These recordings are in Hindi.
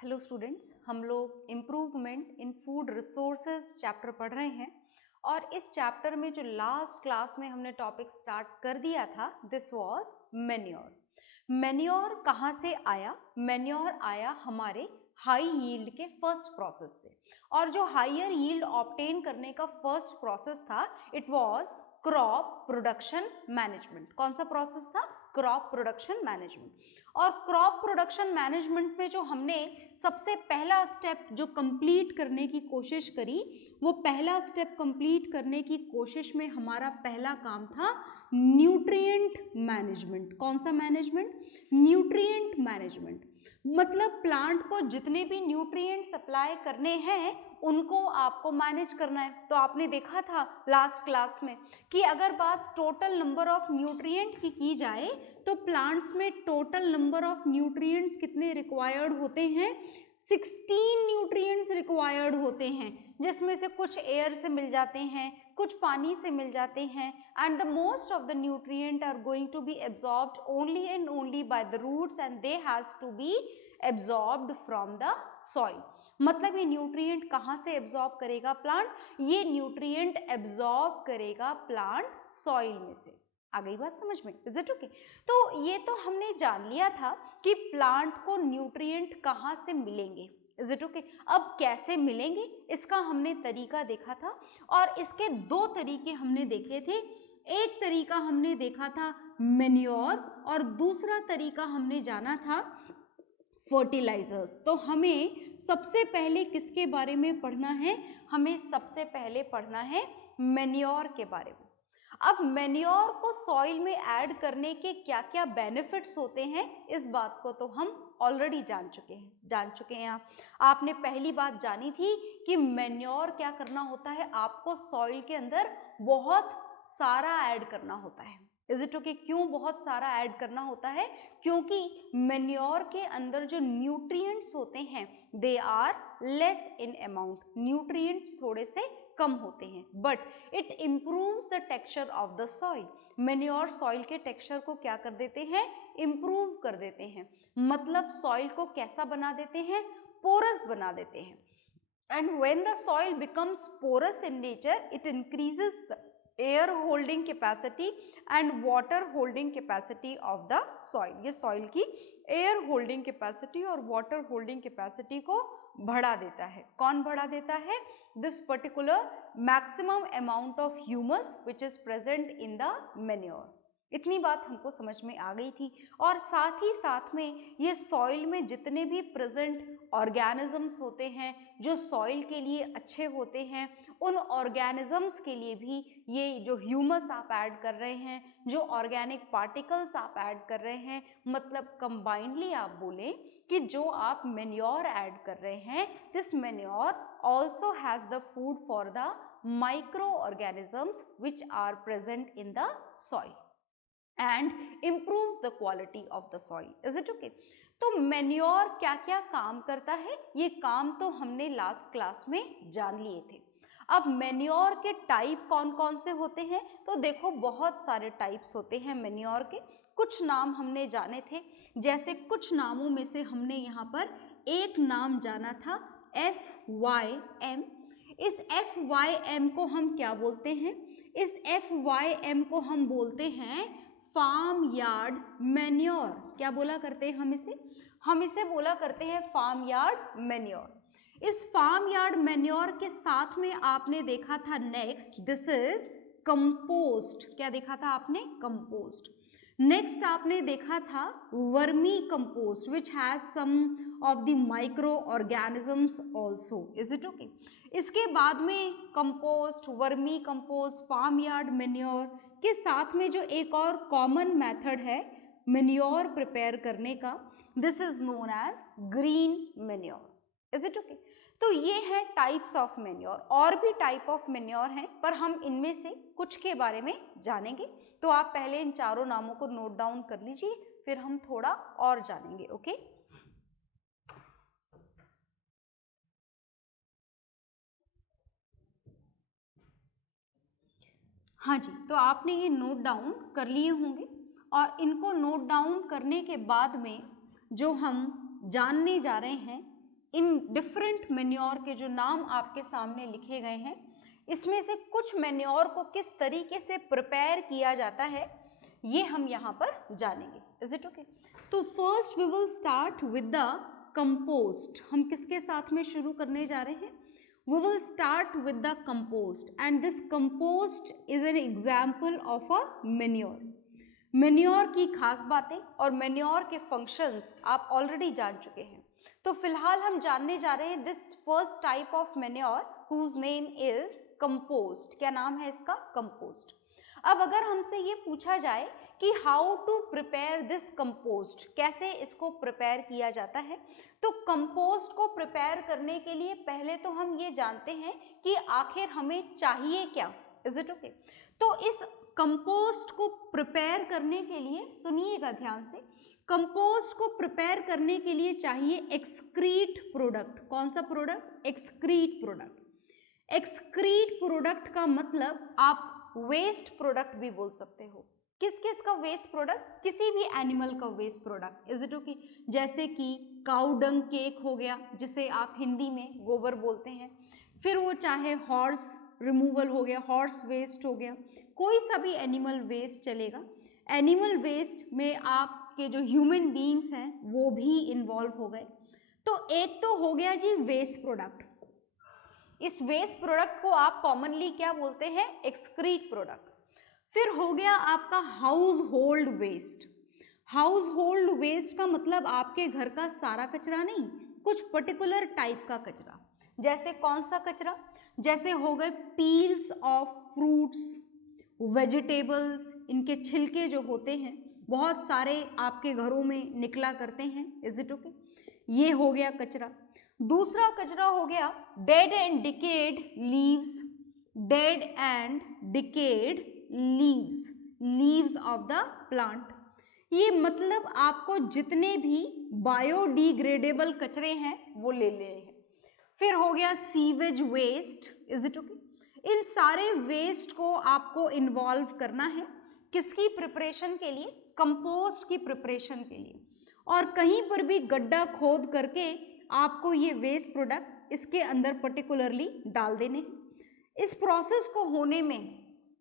हेलो स्टूडेंट्स, हम लोग improvement in food resources chapter पढ़ रहे हैं और इस चैप्टर में जो लास्ट क्लास में हमने टॉपिक स्टार्ट कर दिया था दिस वाज मैन्योर। मैन्योर कहाँ से आया? मैन्योर आया हमारे हाई यील्ड के फर्स्ट प्रोसेस से, और जो हायर यील्ड ऑब्टेन करने का फर्स्ट प्रोसेस था it was crop production management. कौन सा प्रोसेस था? Crop production management. और क्रॉप प्रोडक्शन मैनेजमेंट में जो हमने सबसे पहला स्टेप जो कंप्लीट करने की कोशिश करी, वो पहला स्टेप कंप्लीट करने की कोशिश में हमारा पहला काम था न्यूट्रिएंट मैनेजमेंट। कौन सा मैनेजमेंट? Nutrient management. मतलब प्लांट को जितने भी न्यूट्रिएंट सप्लाई करने हैं उनको आपको मैनेज करना है। तो आपने देखा था लास्ट क्लास में कि अगर बात टोटल नंबर ऑफ न्यूट्रिएंट की जाए तो प्लांट्स में टोटल नंबर ऑफ न्यूट्रिएंट्स कितने रिक्वायर्ड होते हैं? 16 न्यूट्रिएंट्स रिक्वायर्ड होते हैं, जिसमें से कुछ एयर से मिल जाते हैं, कुछ पानी से मिल जाते हैं, and the most of the nutrient are going to be absorbed only and only by the roots and they has to be absorbed from the soil. मतलब ये न्यूट्रिएंट कहाँ से एब्जॉर्ब करेगा प्लांट? ये न्यूट्रिएंट एब्जॉर्ब करेगा प्लांट सॉइल में से। आ गई बात समझ में? Is it okay? तो ये तो हमने जान लिया था कि प्लांट को न्यूट्रिएंट कहाँ से मिलेंगे। Is it okay? अब कैसे मिलेंगे इसका हमने तरीका देखा था, और इसके दो तरीके हमने देखे थे। एक तरीका हमने देखा था मैन्योर और दूसरा तरीका हमने जाना था फर्टिलाइजर्स। तो हमें सबसे पहले किसके बारे में पढ़ना है? हमें सबसे पहले पढ़ना है मैन्योर के बारे में। अब मैन्योर को सॉइल में ऐड करने के क्या क्या बेनिफिट्स होते हैं इस बात को तो हम ऑलरेडी जान चुके हैं। आपने पहली बात जानी थी कि मैन्योर क्या करना होता है, आपको सॉइल के अंदर बहुत सारा ऐड करना होता है। Is it okay? क्यों बहुत सारा ऐड करना होता है? क्योंकि मैन्योर के अंदर जो न्यूट्रिएंट्स होते हैं they are less in amount. Nutrients थोड़े से कम होते हैं, but it improves the texture of the soil. Manure soil के टेक्सचर को क्या कर देते हैं? इम्प्रूव कर देते हैं। मतलब सॉइल को कैसा बना देते हैं? पोरस बना देते हैं। And when the soil becomes porous in nature it increases the air holding capacity and water holding capacity of the soil. ये सॉइल की एयर होल्डिंग कैपेसिटी और वाटर होल्डिंग कैपेसिटी को बढ़ा देता है। कौन बढ़ा देता है? This particular maximum amount of humus which is present in the manure. इतनी बात हमको समझ में आ गई थी। और साथ ही साथ में ये सॉइल में जितने भी प्रेजेंट ऑर्गेनिजम्स होते हैं जो सॉइल के लिए अच्छे होते हैं, उन ऑर्गेनिजम्स के लिए भी ये जो ह्यूमस आप ऐड कर रहे हैं, जो ऑर्गेनिक पार्टिकल्स आप ऐड कर रहे हैं, मतलब कंबाइंडली आप बोलें कि जो आप मैन्योर ऐड कर रहे हैं, this manure also has the food for the microorganisms which are present in the soil and improves the quality of the soil. Is it okay? तो मैन्योर क्या क्या काम करता है, ये काम तो हमने लास्ट क्लास में जान लिए थे। अब मैन्योर के टाइप कौन कौन से होते हैं? तो देखो बहुत सारे टाइप्स होते हैं मैन्योर के। कुछ नाम हमने जाने थे, जैसे कुछ नामों में से हमने यहाँ पर एक नाम जाना था FYM। इस FYM को हम क्या बोलते हैं? इस FYM को हम बोलते हैं फार्म यार्ड मैन्योर। क्या बोला करते हैं हम इसे? हम इसे बोला करते हैं फार्म यार्ड मैन्योर। इस फार्म यार्ड मैन्योर के साथ में आपने देखा था नेक्स्ट दिस इज कंपोस्ट। क्या देखा था आपने? कंपोस्ट। नेक्स्ट आपने देखा था vermicompost which has some of the microorganisms also. Is it okay? इसके बाद में compost, vermicompost, farmyard manure के साथ में जो एक और कॉमन मेथड है मैन्योर प्रिपेयर करने का, this is known as green manure. Is it okay? तो ये है टाइप्स ऑफ मैन्योर। और भी टाइप ऑफ मैन्योर हैं, पर हम इनमें से कुछ के बारे में जानेंगे। तो आप पहले इन चारों नामों को नोट डाउन कर लीजिए, फिर हम थोड़ा और जानेंगे। ओके? हाँ जी, तो आपने ये नोट डाउन कर लिए होंगे, और इनको नोट डाउन करने के बाद में जो हम जानने जा रहे हैं इन डिफरेंट मेन्योर के जो नाम आपके सामने लिखे गए हैं, इसमें से कुछ मेन्योर को किस तरीके से प्रिपेयर किया जाता है ये हम यहाँ पर जानेंगे। Is it okay? तो first we will start with the compost. हम किसके साथ में शुरू करने जा रहे हैं? We will start with the compost, and this compost is an example of a manure. Manure की खास बातें और manure के functions आप already जान चुके हैं। तो फिलहाल हम जानने जा रहे हैं this first type of manure whose name is compost। क्या नाम है इसका? compost। अब अगर हमसे ये पूछा जाए कि how to prepare this compost, कैसे इसको प्रिपेयर किया जाता है, तो कंपोस्ट को प्रिपेयर करने के लिए पहले तो हम ये जानते हैं कि आखिर हमें चाहिए क्या। Is it okay? तो इस कंपोस्ट को प्रिपेयर करने के लिए सुनिएगा ध्यान से, कंपोस्ट को प्रिपेयर करने के लिए चाहिए एक्सक्रीट प्रोडक्ट। कौन सा product? Excrete product. Excrete product का मतलब आप वेस्ट प्रोडक्ट भी बोल सकते हो। किस किस का वेस्ट प्रोडक्ट? किसी भी एनिमल का waste product. Is it okay? जैसे कि काउ डंग केक हो गया, जिसे आप हिंदी में गोबर बोलते हैं, फिर वो चाहे हॉर्स रिमूवल हो गया, हॉर्स वेस्ट हो गया, कोई सा भी एनिमल वेस्ट चलेगा। एनिमल वेस्ट में आपके जो ह्यूमन बीइंग्स हैं वो भी इन्वॉल्व हो गए। तो एक तो हो गया जी वेस्ट प्रोडक्ट। इस वेस्ट प्रोडक्ट को आप कॉमनली क्या बोलते हैं? Excrete product. फिर हो गया आपका household waste. Household waste का मतलब आपके घर का सारा कचरा नहीं, कुछ पर्टिकुलर टाइप का कचरा। जैसे कौन सा कचरा? जैसे हो गए पील्स ऑफ फ्रूट्स, वेजिटेबल्स, इनके छिलके जो होते हैं बहुत सारे आपके घरों में निकला करते हैं। Is it okay? ये हो गया कचरा। दूसरा कचरा हो गया dead and decade leaves. Dead and decade leaves of the plant. ये मतलब आपको जितने भी बायोडिग्रेडेबल कचरे हैं वो ले लेने हैं। फिर हो गया sewage waste. Is it okay? इन सारे वेस्ट को आपको इन्वॉल्व करना है किसकी प्रिपरेशन के लिए? कंपोस्ट की प्रिपरेशन के लिए। और कहीं पर भी गड्ढा खोद करके आपको ये वेस्ट प्रोडक्ट इसके अंदर पर्टिकुलरली डाल देने हैं। इस प्रोसेस को होने में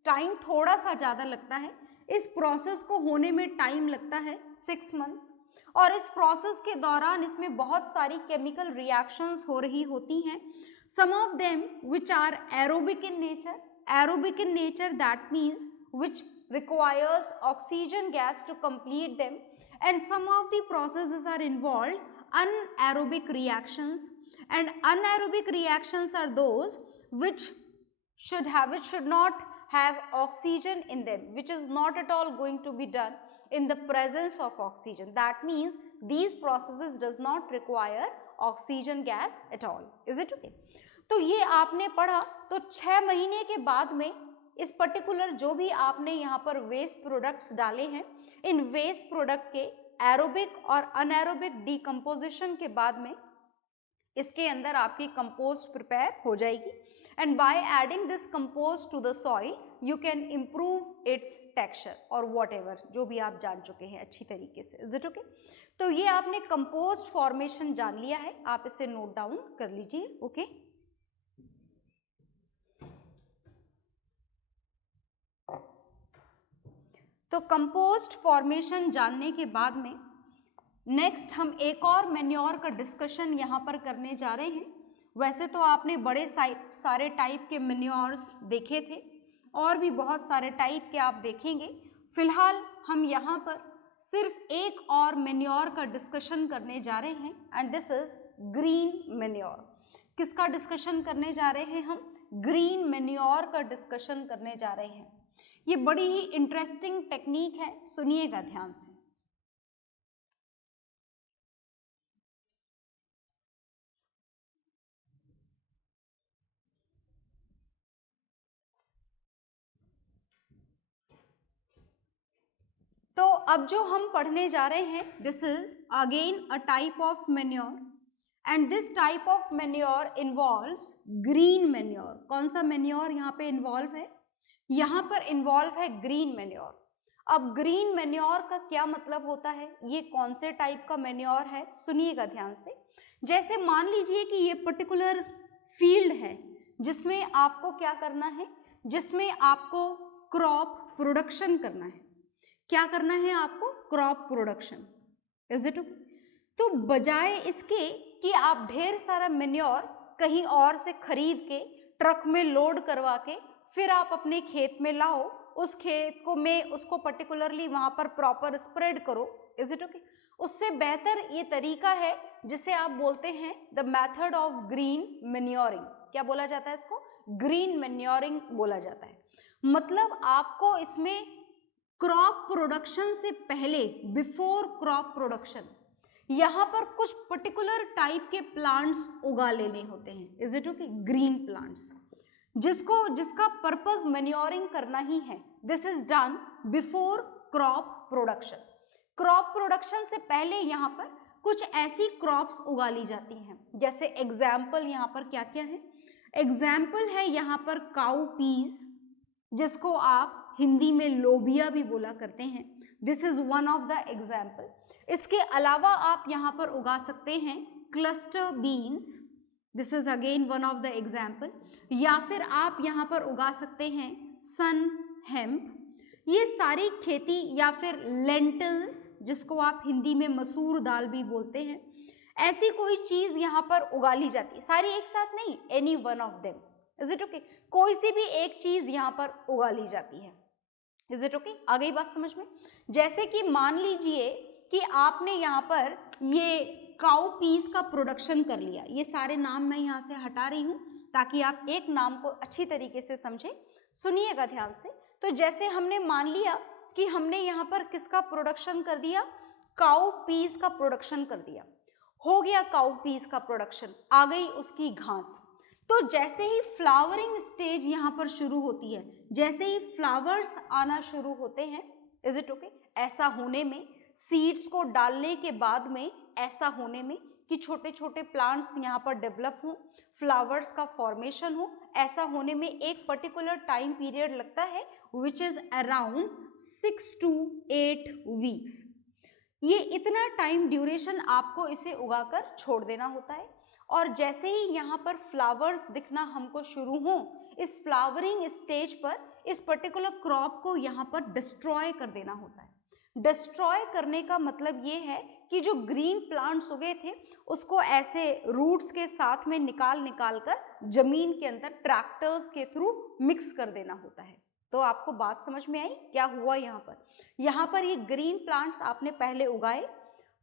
टाइम थोड़ा सा ज़्यादा लगता है। इस प्रोसेस को होने में टाइम लगता है 6 मंथ्स। और इस प्रोसेस के दौरान इसमें बहुत सारी केमिकल रिएक्शंस हो रही होती हैं। Some of them which are aerobic in nature. Aerobic in nature that means which requires oxygen gas to complete them, and some of the processes are involved anaerobic reactions, and anaerobic reactions are those which should not have oxygen in them, which is not at all going to be done in the presence of oxygen. That means these processes does not require oxygen gas at all. Is it okay? तो ये आपने पढ़ा। तो 6 महीने के बाद में इस पर्टिकुलर जो भी आपने यहाँ पर वेस्ट प्रोडक्ट्स डाले हैं, इन वेस्ट प्रोडक्ट के एरोबिक और अनएरोबिक डिकम्पोजिशन के बाद में इसके अंदर आपकी कंपोस्ट प्रिपेयर हो जाएगी। And by adding this compost to the soil you can improve its texture और वॉट एवर, जो भी आप जान चुके हैं अच्छी तरीके से। Is it okay? तो ये आपने कंपोस्ट फॉर्मेशन जान लिया है, आप इसे नोट डाउन कर लीजिए। ओके तो कंपोस्ट फॉर्मेशन जानने के बाद में नेक्स्ट हम एक और मेन्योर का डिस्कशन यहाँ पर करने जा रहे हैं। वैसे तो आपने बड़े सारे टाइप के मेन्योर्स देखे थे और भी बहुत सारे टाइप के आप देखेंगे। फिलहाल हम यहाँ पर सिर्फ एक और मेन्योर का डिस्कशन करने जा रहे हैं, and this is green manure. किसका डिस्कशन करने जा रहे हैं हम? ग्रीन मेन्योर का डिस्कशन करने जा रहे हैं। ये बड़ी ही इंटरेस्टिंग टेक्निक है, सुनिएगा ध्यान से। तो अब जो हम पढ़ने जा रहे हैं, this is again a type of manure, and this type of manure involves green manure. कौन सा मेन्योर यहाँ पे इन्वॉल्व है? यहाँ पर इन्वॉल्व है ग्रीन मेन्योर। अब ग्रीन मेन्योर का क्या मतलब होता है, ये कौन से टाइप का मेन्योर है, सुनिएगा ध्यान से। जैसे मान लीजिए कि ये पर्टिकुलर फील्ड है जिसमें आपको क्या करना है, जिसमें आपको क्रॉप प्रोडक्शन करना है। क्या करना है आपको? Crop production. Is it okay? तो बजाय इसके कि आप ढेर सारा मेन्योर कहीं और से खरीद के ट्रक में लोड करवा के फिर आप अपने खेत में लाओ, उस खेत को में उसको पर्टिकुलरली वहां पर प्रॉपर स्प्रेड करो, इज इट ओके? उससे बेहतर ये तरीका है जिसे आप बोलते हैं the method of green manuring. क्या बोला जाता है इसको? ग्रीन मैन्योरिंग बोला जाता है। मतलब आपको इसमें क्रॉप प्रोडक्शन से पहले, बिफोर क्रॉप प्रोडक्शन, यहाँ पर कुछ पर्टिकुलर टाइप के प्लांट्स उगा लेने होते हैं। Is it okay? Green plants जिसका पर्पस मैन्योरिंग करना ही है। This is done before crop production. Crop production से पहले यहाँ पर कुछ ऐसी क्रॉप्स उगा ली जाती हैं। जैसे एग्जाम्पल यहाँ पर क्या क्या है? एग्जाम्पल है यहाँ पर काउ पीस, जिसको आप हिंदी में लोबिया भी बोला करते हैं। This is one of the example. इसके अलावा आप यहाँ पर उगा सकते हैं cluster beans, this is again one of the example. या फिर आप यहाँ पर उगा सकते हैं सन हेम्प। ये सारी खेती, या फिर लेंटिल्स जिसको आप हिंदी में मसूर दाल भी बोलते हैं, ऐसी कोई चीज यहाँ पर उगा ली जाती है। सारी एक साथ नहीं, any one of them. Is it okay? कोई सी भी एक चीज यहाँ पर उगा ली जाती है। Is it okay? आ गई बात समझ में? जैसे कि मान लीजिए कि आपने यहाँ पर ये काउ पीस का प्रोडक्शन कर लिया। ये सारे नाम मैं यहाँ से हटा रही हूँ ताकि आप एक नाम को अच्छी तरीके से समझें। सुनिएगा ध्यान से। तो जैसे हमने मान लिया कि हमने यहाँ पर किसका प्रोडक्शन कर दिया? काउ पीस का प्रोडक्शन कर दिया। हो गया काउ पीस का प्रोडक्शन, आ गई उसकी घास। तो जैसे ही फ्लावरिंग स्टेज यहाँ पर शुरू होती है, जैसे ही फ्लावर्स आना शुरू होते हैं, इज इट ओके? ऐसा होने में, सीड्स को डालने के बाद में, ऐसा होने में कि छोटे छोटे प्लांट्स यहाँ पर डेवलप हों, फ्लावर्स का फॉर्मेशन हो, ऐसा होने में एक पर्टिकुलर टाइम पीरियड लगता है which is around 6 to 8 weeks. ये इतना टाइम ड्यूरेशन आपको इसे उगाकर छोड़ देना होता है। और जैसे ही यहाँ पर फ्लावर्स दिखना हमको शुरू हो, इस फ्लावरिंग स्टेज पर इस पर्टिकुलर क्रॉप को यहाँ पर डिस्ट्रॉय कर देना होता है। डिस्ट्रॉय करने का मतलब ये है कि जो ग्रीन प्लांट्स उगे थे उसको ऐसे रूट्स के साथ में निकाल कर जमीन के अंदर ट्रैक्टर्स के थ्रू मिक्स कर देना होता है। तो आपको बात समझ में आई क्या हुआ यहाँ पर? यहाँ पर ये ग्रीन प्लांट्स आपने पहले उगाए,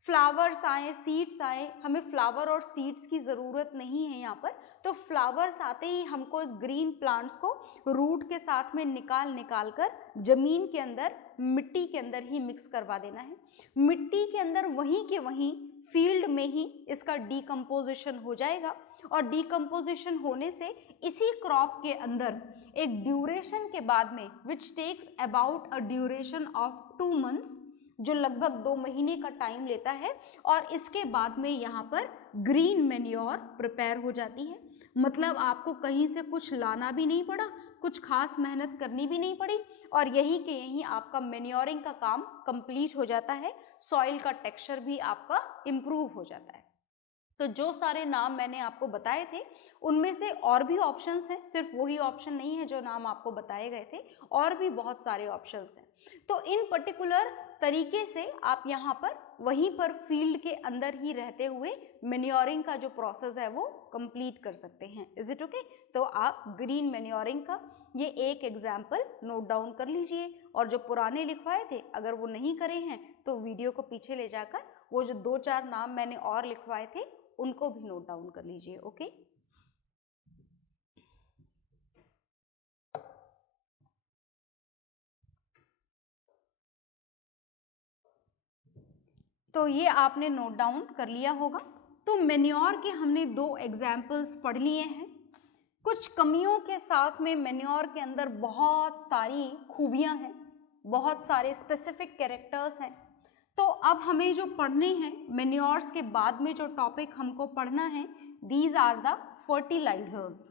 फ्लावर्स आए, सीड्स आए। हमें फ्लावर और सीड्स की ज़रूरत नहीं है यहाँ पर। तो फ्लावर्स आते ही हमको इस ग्रीन प्लांट्स को रूट के साथ में निकाल कर जमीन के अंदर, मिट्टी के अंदर ही मिक्स करवा देना है। मिट्टी के अंदर वहीं के वहीं फील्ड में ही इसका डीकम्पोजिशन हो जाएगा। और डीकम्पोजिशन होने से इसी क्रॉप के अंदर एक ड्यूरेशन के बाद में, which takes about a duration of 2 months, जो लगभग 2 महीने का टाइम लेता है, और इसके बाद में यहाँ पर ग्रीन मैन्योर प्रिपेयर हो जाती है। मतलब आपको कहीं से कुछ लाना भी नहीं पड़ा, कुछ खास मेहनत करनी भी नहीं पड़ी, और यहीं के यहीं आपका मैन्योरिंग का काम कंप्लीट हो जाता है। सॉइल का टेक्सचर भी आपका इम्प्रूव हो जाता है। तो जो सारे नाम मैंने आपको बताए थे उनमें से और भी ऑप्शंस हैं, सिर्फ वही ऑप्शन नहीं है जो नाम आपको बताए गए थे, और भी बहुत सारे ऑप्शंस हैं। तो इन पर्टिकुलर तरीके से आप यहाँ पर वहीं पर फील्ड के अंदर ही रहते हुए मैन्योरिंग का जो प्रोसेस है वो कंप्लीट कर सकते हैं। Is it okay? तो आप ग्रीन मैन्योरिंग का ये एक एग्जाम्पल नोट डाउन कर लीजिए, और जो पुराने लिखवाए थे अगर वो नहीं करे हैं तो वीडियो को पीछे ले जाकर वो जो 2-4 नाम मैंने और लिखवाए थे उनको भी नोट डाउन कर लीजिए। ओके? तो ये आपने नोट डाउन कर लिया होगा। तो मैन्योर के हमने 2 एग्जाम्पल्स पढ़ लिए हैं। कुछ कमियों के साथ में मैन्योर के अंदर बहुत सारी खूबियां हैं, बहुत सारे स्पेसिफिक कैरेक्टर्स हैं। तो अब हमें जो पढ़ने हैं मैन्योर्स के बाद में जो टॉपिक हमको पढ़ना है, दीज आर द फर्टिलाइजर्स।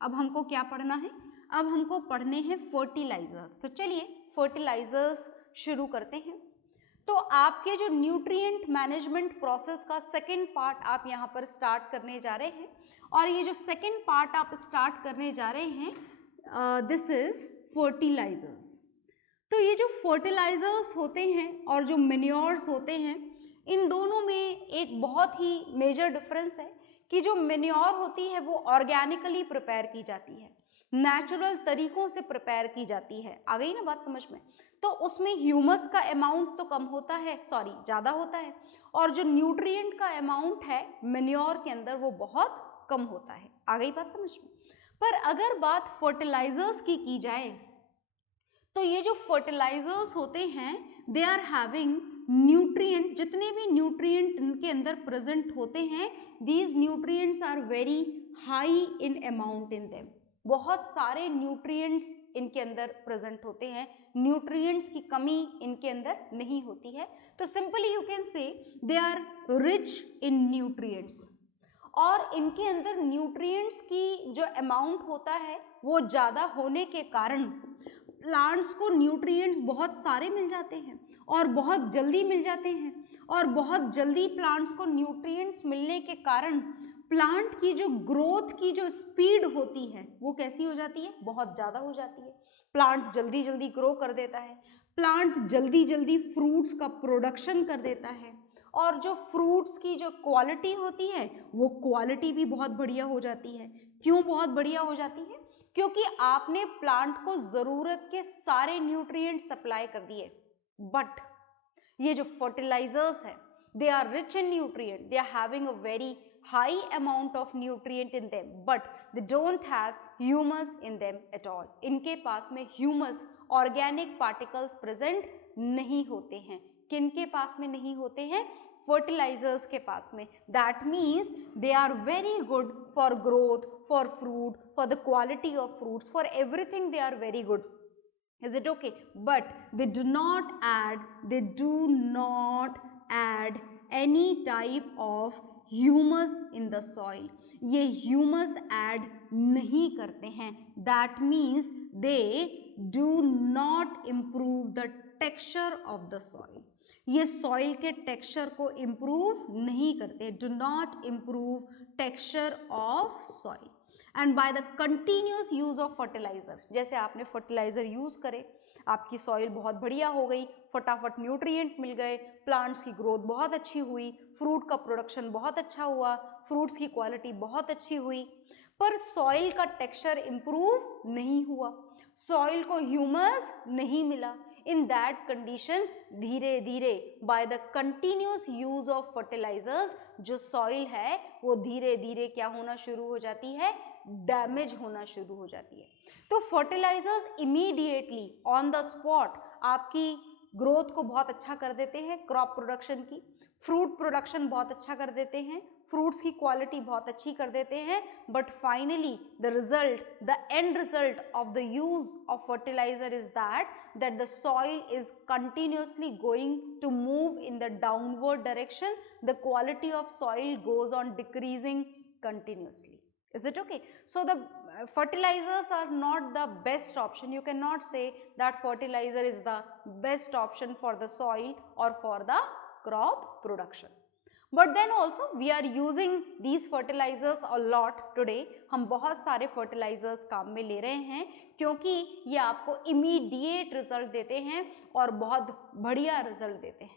अब हमको क्या पढ़ना है? अब हमको पढ़ने हैं फर्टिलाइजर्स। तो चलिए फर्टिलाइजर्स शुरू करते हैं। तो आपके जो न्यूट्रिएंट मैनेजमेंट प्रोसेस का सेकेंड पार्ट आप यहाँ पर स्टार्ट करने जा रहे हैं, और ये जो सेकेंड पार्ट आप स्टार्ट करने जा रहे हैं दिस इज फर्टिलाइजर्स। तो ये जो फर्टिलाइजर्स होते हैं और जो मैन्योर्स होते हैं, इन दोनों में एक बहुत ही मेजर डिफरेंस है कि जो मैन्योर होती है वो ऑर्गेनिकली प्रिपेयर की जाती है, नेचुरल तरीकों से प्रिपेयर की जाती है। आ गई ना बात समझ में? तो उसमें ह्यूमस का अमाउंट तो कम होता है, सॉरी ज़्यादा होता है, और जो न्यूट्रिएंट का अमाउंट है मैन्योर के अंदर वो बहुत कम होता है। आ गई बात समझ में? पर अगर बात फर्टिलाइजर्स की जाए तो ये जो फर्टिलाइजर्स होते हैं दे आर हैविंग न्यूट्रिएंट, जितने भी न्यूट्रिएंट इनके अंदर प्रेजेंट होते हैं, these nutrients are very high in amount in them. बहुत सारे न्यूट्रिएंट्स इनके अंदर प्रेजेंट होते हैं, न्यूट्रिएंट्स की कमी इनके अंदर नहीं होती है। तो simply you can say they are rich in nutrients, और इनके अंदर न्यूट्रिएंट्स की जो अमाउंट होता है वो ज़्यादा होने के कारण प्लांट्स को न्यूट्रिएंट्स बहुत सारे मिल जाते हैं और बहुत जल्दी मिल जाते हैं, और बहुत जल्दी प्लांट्स को न्यूट्रिएंट्स मिलने के कारण प्लांट की जो ग्रोथ की जो स्पीड होती है वो कैसी हो जाती है? बहुत ज़्यादा हो जाती है। प्लांट जल्दी जल्दी ग्रो कर देता है, प्लांट जल्दी जल्दी फ्रूट्स का प्रोडक्शन कर देता है, और जो फ्रूट्स की जो क्वालिटी होती है वो क्वालिटी भी बहुत बढ़िया हो जाती है। क्यों बहुत बढ़िया हो जाती है? क्योंकि आपने प्लांट को जरूरत के सारे न्यूट्रिएंट सप्लाई कर दिए। बट ये जो फर्टिलाइजर्स है they are rich in nutrient, they are having a very high amount of nutrient in them, but they don't have humus in them at all. इनके पास में ह्यूमस ऑर्गेनिक पार्टिकल्स प्रेजेंट नहीं होते हैं। किनके पास में नहीं होते हैं? फर्टिलाइजर्स के पास में। That means they are very good for growth, for fruit, for the quality of fruits, for everything they are very good. Is it okay? But they do not add any type of humus in the soil. ये humus add नहीं करते हैं. That means they do not improve the texture of the soil. ये soil के texture को improve नहीं करते. Do not improve texture of soil. And by the continuous use of fertiliser, जैसे आपने फर्टिलाइजर यूज करे, आपकी सॉइल बहुत बढ़िया हो गई, फटाफट न्यूट्रिएंट मिल गए, प्लांट्स की ग्रोथ बहुत अच्छी हुई, फ्रूट का प्रोडक्शन बहुत अच्छा हुआ, फ्रूट्स की क्वालिटी बहुत अच्छी हुई, पर सॉइल का टेक्सचर इंप्रूव नहीं हुआ, सॉइल को ह्यूमस नहीं मिला। इन दैट कंडीशन धीरे धीरे by the continuous use of fertilisers जो सॉइल है वो धीरे धीरे क्या होना शुरू हो जाती है? डैमेज होना शुरू हो जाती है। तो fertilisers immediately on the spot आपकी ग्रोथ को बहुत अच्छा कर देते हैं, क्रॉप प्रोडक्शन की, फ्रूट प्रोडक्शन बहुत अच्छा कर देते हैं, फ्रूट्स की क्वालिटी बहुत अच्छी कर देते हैं, but finally the end result of the use of fertiliser is that the soil is continuously going to move in the downward direction, the quality of soil goes on decreasing continuously. Is it okay? So the fertilizers are not the best option. You cannot say that fertilizer is the best option for the soil or for the crop production. But then also we are using these fertilizers a lot today. हम बहुत सारे fertilizers काम में ले रहे हैं क्योंकि ये आपको immediate result देते हैं और बहुत बढ़िया result देते हैं.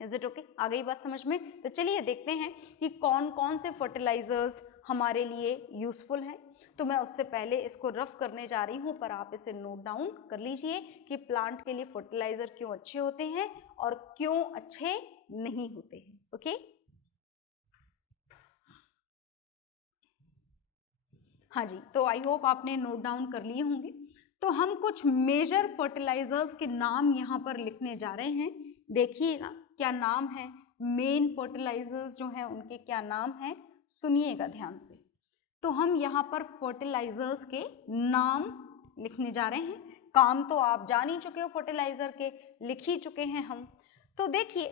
Is it okay? आ गई बात समझ में? तो चलिए देखते हैं कि कौन कौन से फर्टिलाइजर्स हमारे लिए यूजफुल हैं. तो मैं उससे पहले इसको रफ करने जा रही हूँ, पर आप इसे नोट डाउन कर लीजिए कि प्लांट के लिए फर्टिलाइजर क्यों अच्छे होते हैं और क्यों अच्छे नहीं होते हैं. ओके? हाँ जी, तो आई होप आपने नोट डाउन कर लिए होंगे. तो हम कुछ मेजर फर्टिलाइजर्स के नाम यहाँ पर लिखने जा रहे हैं. देखिएगा क्या नाम है, मेन फर्टिलाइजर्स जो हैं उनके क्या नाम हैं, सुनिएगा ध्यान से. तो हम यहाँ पर फर्टिलाइजर्स के नाम लिखने जा रहे हैं. काम तो आप जान ही चुके हो, फर्टिलाइजर के लिख ही चुके हैं हम. तो देखिए,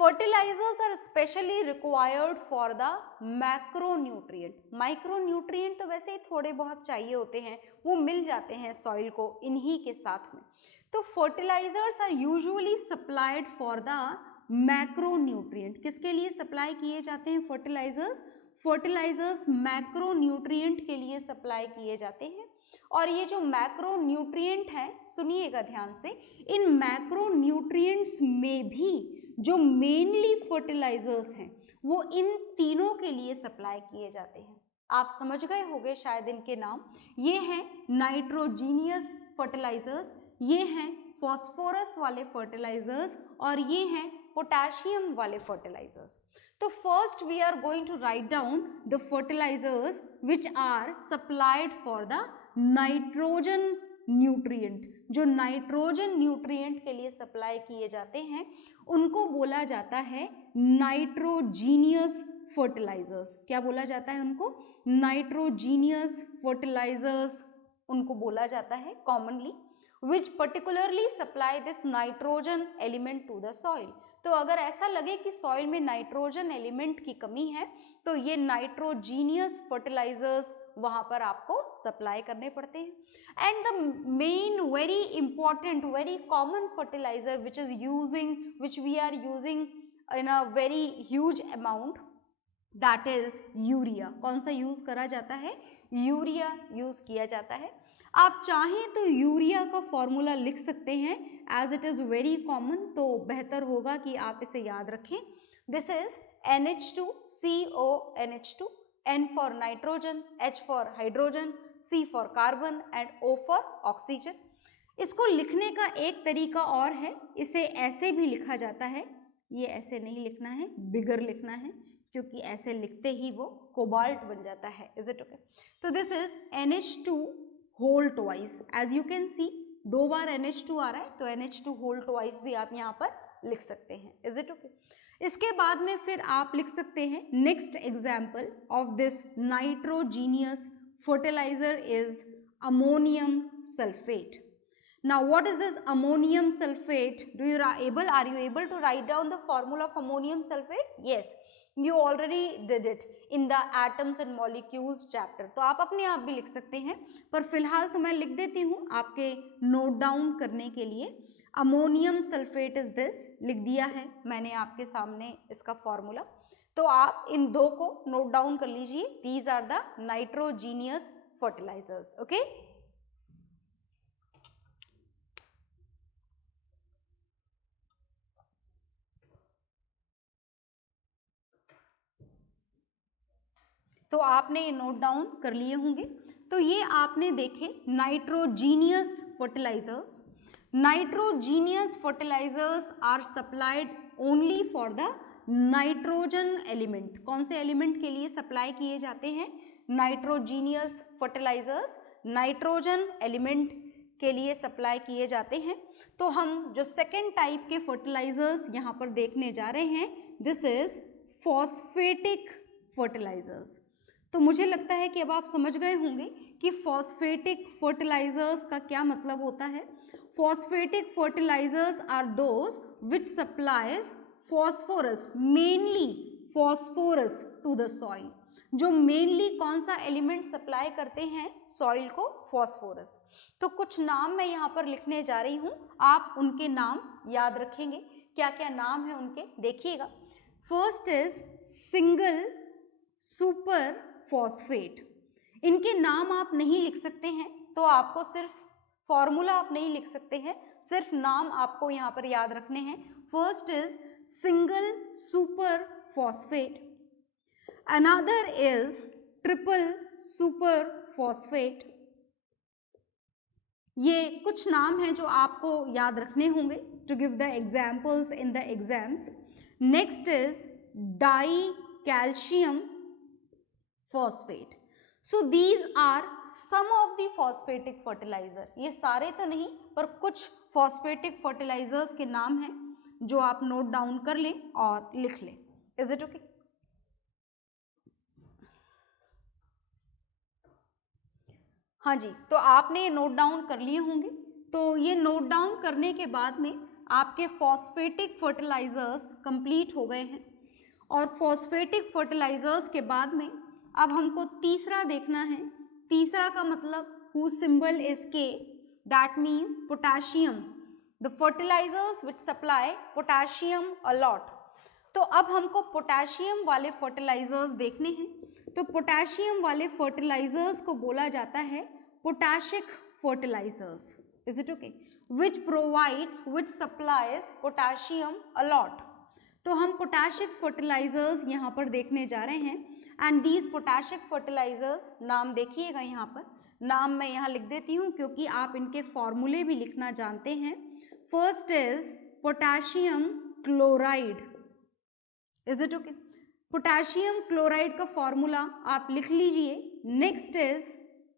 fertilisers are specially required for the macronutrient. Micronutrient तो वैसे ही थोड़े बहुत चाहिए होते हैं, वो मिल जाते हैं सॉइल को इन्हीं के साथ में. तो fertilisers are usually supplied for the macronutrient. किसके लिए सप्लाई किए जाते हैं फर्टिलाइजर्स? फर्टिलाइजर्स मैक्रोन्यूट्रिएंट के लिए सप्लाई किए जाते हैं। और ये जो मैक्रोन्यूट्रिएंट है, सुनिएगा ध्यान से, इन मैक्रोन्यूट्रिएंट्स में भी जो मेनली फर्टिलाइजर्स हैं वो इन तीनों के लिए सप्लाई किए जाते हैं। आप समझ गए होंगे शायद इनके नाम। ये हैं नाइट्रोजीनियस फर्टिलाइजर्स, ये हैं फॉस्फोरस वाले फर्टिलाइजर्स, और ये हैं पोटेशियम वाले फर्टिलाइजर्स। तो first we are going to write down the fertilisers which are supplied for the nitrogen nutrient. जो नाइट्रोजन न्यूट्रिएंट के लिए सप्लाई किए जाते हैं उनको बोला जाता है नाइट्रोजीनियस फर्टिलाइजर्स। क्या बोला जाता है उनको? नाइट्रोजीनियस फर्टिलाइजर्स उनको बोला जाता है commonly, which particularly supply this nitrogen element to the soil। तो अगर ऐसा लगे कि सॉइल में नाइट्रोजन एलिमेंट की कमी है तो ये नाइट्रोजीनियस फर्टिलाइजर्स वहां पर आपको सप्लाई करने पड़ते हैं। And the main very important very common fertiliser which we are using in a very huge amount, that is urea. कौन सा यूज करा जाता है? यूरिया यूज किया जाता है। आप चाहें तो यूरिया का फॉर्मूला लिख सकते हैं, as it is very common, तो बेहतर होगा कि आप इसे याद रखें। This is NH2CONH2, N for nitrogen, H for hydrogen, C for carbon and O for oxygen. इसको लिखने का एक तरीका और है, इसे ऐसे भी लिखा जाता है, ये ऐसे नहीं लिखना है, बिगर लिखना है, क्योंकि ऐसे लिखते ही वो कोबाल्ट बन जाता है। Is it okay? तो this is NH2 whole twice. As you can see 2 बार NH2 आ रहा है, तो NH2 होल ट्वाइस भी आप यहाँ पर लिख सकते हैं। Is it okay? इसके बाद में फिर आप लिख सकते हैं next example of this nitrogenous fertiliser is ammonium sulphate. Now what is this ammonium sulfate? Are you able to write down the formula of ammonium sulfate? Yes, you already did it in the atoms and molecules chapter। तो आप अपने आप भी लिख सकते हैं, पर फिलहाल तो मैं लिख देती हूँ आपके नोट डाउन करने के लिए। अमोनियम सल्फेट इज दिस, लिख दिया है मैंने आपके सामने इसका फॉर्मूला। तो आप इन दो को नोट डाउन कर लीजिए। These are the nitrogenous fertilisers. Okay, तो आपने ये नोट डाउन कर लिए होंगे। तो ये आपने देखे nitrogenous fertilisers. Nitrogenous fertilisers are supplied only for the nitrogen element. कौन से एलिमेंट के लिए सप्लाई किए जाते हैं नाइट्रोजीनियस फर्टिलाइजर्स? नाइट्रोजन एलिमेंट के लिए सप्लाई किए जाते हैं। तो हम जो सेकेंड टाइप के फर्टिलाइजर्स यहाँ पर देखने जा रहे हैं, दिस इज फॉस्फेटिक फर्टिलाइजर्स। तो मुझे लगता है कि अब आप समझ गए होंगे कि फॉस्फेटिक फर्टिलाइजर्स का क्या मतलब होता है। Phosphatic fertilisers are those which supplies phosphorus, mainly phosphorus to the soil. जो मेनली कौन सा एलिमेंट सप्लाई करते हैं सॉइल को? फॉस्फोरस। तो कुछ नाम मैं यहाँ पर लिखने जा रही हूँ, आप उनके नाम याद रखेंगे। क्या क्या नाम है उनके, देखिएगा। First is single super phosphate. इनके नाम आप नहीं लिख सकते हैं, तो आपको सिर्फ फॉर्मूला आप नहीं लिख सकते हैं, सिर्फ नाम आपको यहाँ पर याद रखने हैं। First is single superphosphate, another is triple superphosphate. ये कुछ नाम हैं जो आपको याद रखने होंगे to give the examples in the exams. Next is dicalcium phosphate। So these are some of the phosphatic fertilizer। ये सारे तो नहीं, पर कुछ phosphatic fertilizers के नाम हैं जो आप नोट डाउन कर लें और लिख लें। Is it okay? हाँ जी, तो आपने ये नोट डाउन कर लिए होंगे। तो ये नोट डाउन करने के बाद में आपके फॉस्फेटिक फर्टिलाइजर्स कंप्लीट हो गए हैं। और फॉस्फेटिक फर्टिलाइजर्स के बाद में अब हमको तीसरा देखना है। तीसरा का मतलब who symbol is K, that means potassium. The fertilisers which supply potassium a lot. तो अब हमको पोटेशियम वाले फर्टिलाइजर्स देखने हैं। तो पोटेशियम वाले फर्टिलाइजर्स को बोला जाता है potassic fertilisers. Is it okay? Which provides which supplies potassium a lot. तो हम पोटाशिक फर्टिलाइजर्स यहाँ पर देखने जा रहे हैं। एंड दीज पोटाशिक फर्टिलाइजर्स, नाम देखिएगा यहाँ पर, नाम मैं यहाँ लिख देती हूँ क्योंकि आप इनके फॉर्मूले भी लिखना जानते हैं। First is potassium chloride. Is it okay? Potassium chloride का फॉर्मूला आप लिख लीजिए। Next is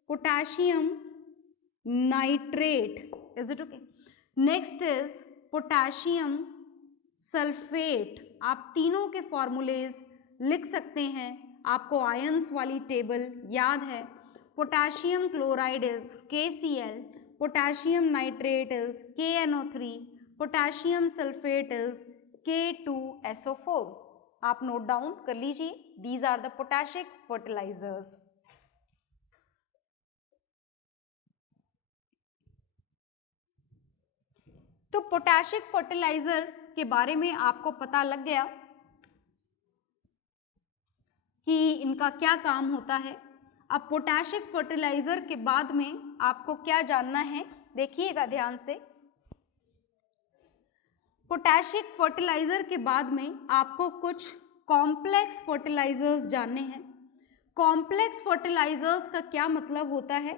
potassium nitrate. Is it okay? Next is potassium sulphate. आप तीनों के फॉर्मूलेज लिख सकते हैं, आपको आयंस वाली टेबल याद है। Potassium chloride is KCl, potassium nitrate is KNO3, potassium sulphate is K2SO4। आप नोट डाउन कर लीजिए, दीज आर द पोटाशिक फर्टिलाइजर्स। तो पोटाशिक फर्टिलाइजर के बारे में आपको पता लग गया कि इनका क्या काम होता है। अब पोटाशिक फर्टिलाइजर के बाद में आपको क्या जानना है, देखिएगा ध्यान से। पोटाशिक फर्टिलाइजर के बाद में आपको कुछ कॉम्प्लेक्स फर्टिलाइजर्स जानने हैं। कॉम्प्लेक्स फर्टिलाइजर्स का क्या मतलब होता है?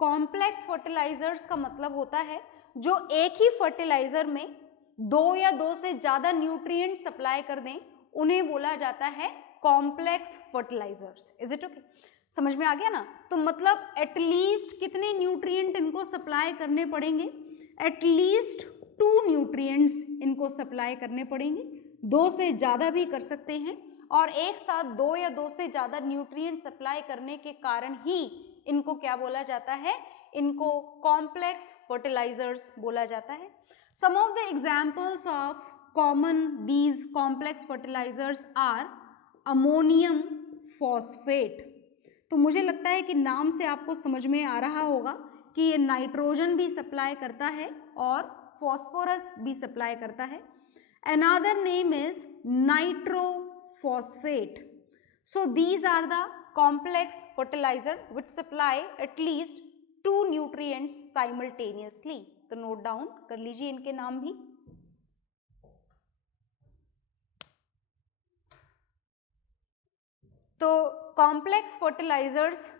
कॉम्प्लेक्स फर्टिलाइजर्स का मतलब होता है जो एक ही फर्टिलाइजर में दो या दो से ज्यादा न्यूट्रिएंट सप्लाई कर दें, उन्हें बोला जाता है complex fertilisers. Is it okay? समझ में आ गया ना? तो मतलब एटलीस्ट कितने न्यूट्रिएंट इनको सप्लाई करने पड़ेंगे? एटलीस्ट 2 न्यूट्रिएंट्स इनको सप्लाई करने पड़ेंगे। 2 से ज्यादा भी कर सकते हैं, और एक साथ 2 या 2 से ज्यादा न्यूट्रिएंट सप्लाई करने के कारण ही इनको क्या बोला जाता है? इनको कॉम्प्लेक्स फर्टिलाइजर्स बोला जाता है। Some of the examples of common these complex fertilisers are ammonium phosphate. तो मुझे लगता है कि नाम से आपको समझ में आ रहा होगा कि ये नाइट्रोजन भी सप्लाई करता है और फॉस्फोरस भी सप्लाई करता है। Another name is nitrophosphate. So these are the complex fertilizer which supply at least 2 nutrients simultaneously. तो नोट डाउन कर लीजिए इनके नाम भी। तो कॉम्प्लेक्स फर्टिलाइजर्स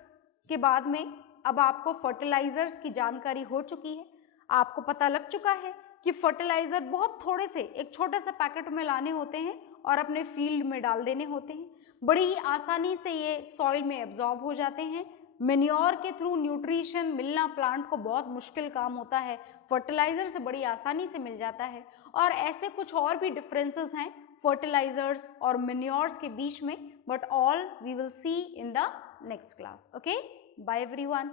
के बाद में अब आपको फर्टिलाइजर्स की जानकारी हो चुकी है। आपको पता लग चुका है कि फर्टिलाइजर बहुत थोड़े से एक छोटे से पैकेट में लाने होते हैं और अपने फील्ड में डाल देने होते हैं। बड़ी ही आसानी से ये सॉइल में एब्जॉर्ब हो जाते हैं। मेन्योर के थ्रू न्यूट्रिशन मिलना प्लांट को बहुत मुश्किल काम होता है, फर्टिलाइजर से बड़ी आसानी से मिल जाता है। और ऐसे कुछ और भी डिफरेंसेस हैं फर्टिलाइजर्स और मेन्योर्स के बीच में, but all we will see in the next class. Okay, bye everyone.